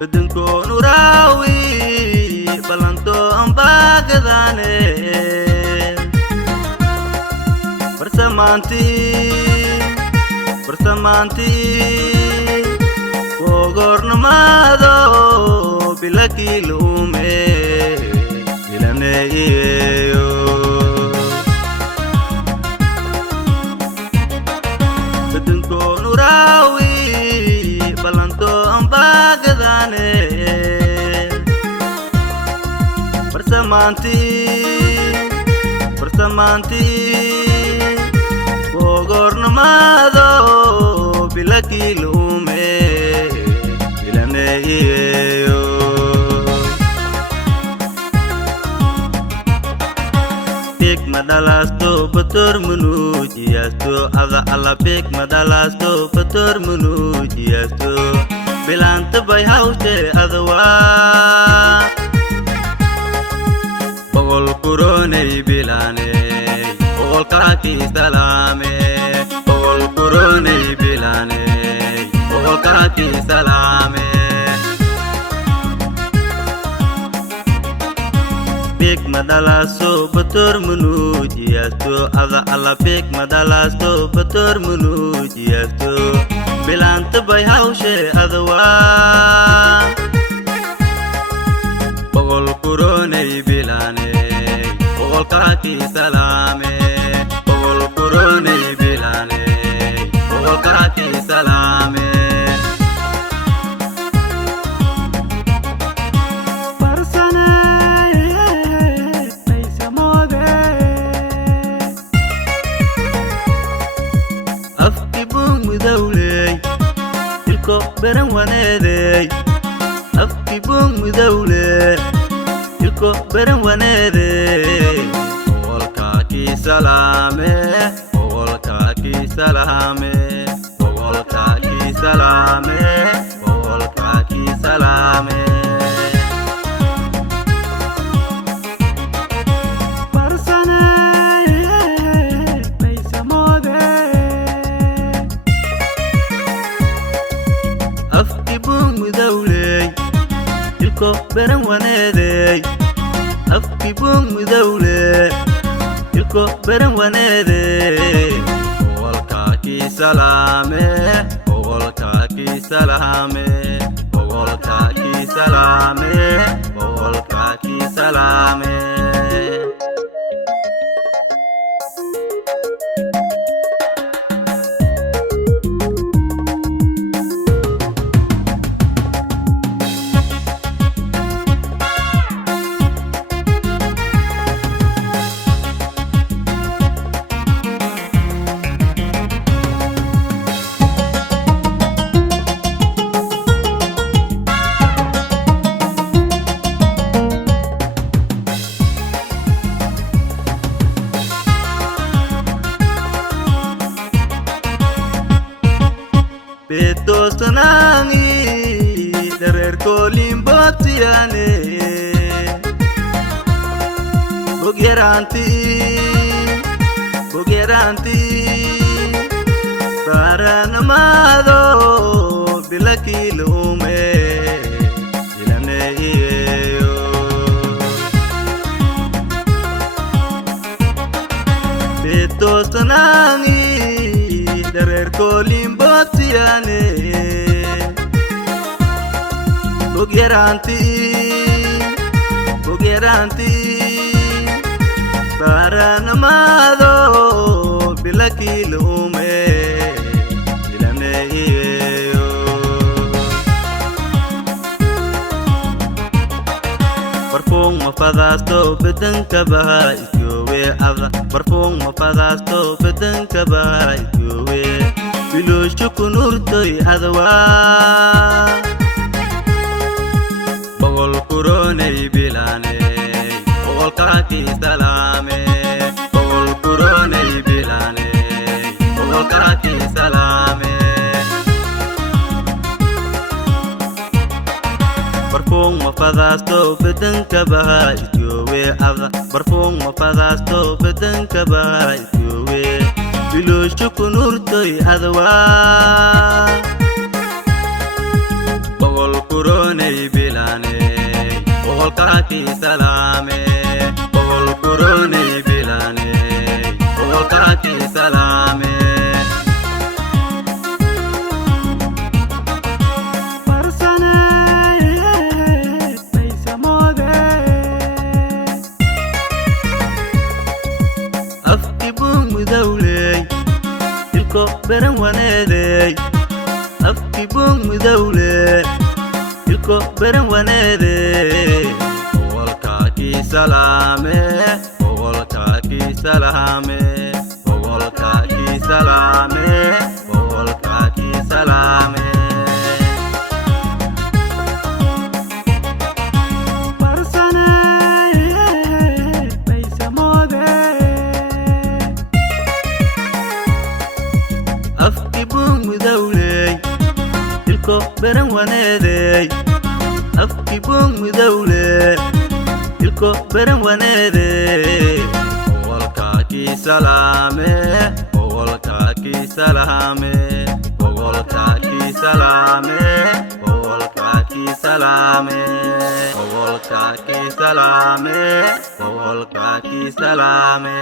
بدنكو نراوي بلانتو أمباقداني برسمانتي وغورنمادو بلاكي لومي بلانييو بدنكو نراوي بلانتو أمباقداني برسمانتي وغورنمادو بلاكي لومي بلانييو بيك مدالاستو بطور منوجياستو أذا على بيك مدالاستو بطور منوجياستو بلانت باي هاوشي أذوا بقول كوروني بلاني بقول كاكي سلامي بقول كوروني بلاني بقول كاكي سلامي بيك مدالاستو بطور منوجياستو أذا على بيك مدالاستو بطور منوجياستو بلانت باي هاوشي أذوا بقول كوروني بلاني بقول كاكي سلامي بقول كوروني بلاني بقول كاكي سلامي برن ونادي أفتي بوم مدولة يلكو برن ونادي والكاكي سلامي والكاكي سلامي والكاكي سلامي والكاكي سلامي برن ونادي أفتي بوم مدولة يلكو برن ونادي والكاكي سلامي والكاكي سلامي والكاكي سلامي والكاكي سلامي Beto senangi derer kolim botiane Buggeranti para namado bilaki lume ilaneyo Beto senangi derer kolim botiane Buggeranti para namado bilaki lume ilaneyo Barfong mafadasto bedanka baha isyowe adha Barfong mafadasto bedanka baha isyowe Bilo shukunurtoy adwa Bogol kurone bilane Bogol kaki salame Bogol kurone bilane Bogol kaki salame Barfong mafadasto bedanka baha isyowe adha Barfong mafadasto bedanka baha isyowe Bilo shukunurtoy adwa Bogol kurone bilane boqolkaakii salaame boqol kuroni bilane boqolkaakii salaame beran waneeday afki bung mudawle ilko beran waneeday boqolkaakii salaame boqolkaakii salaame boqolkaakii salaame boqolkaakii salaame beran waneeday afki bung mudawle ilko beran waneeday boqolkaakii salaame boqolkaakii salaame boqolkaakii salaame boqolkaakii salaame boqolkaakii salaame boqolkaakii salaame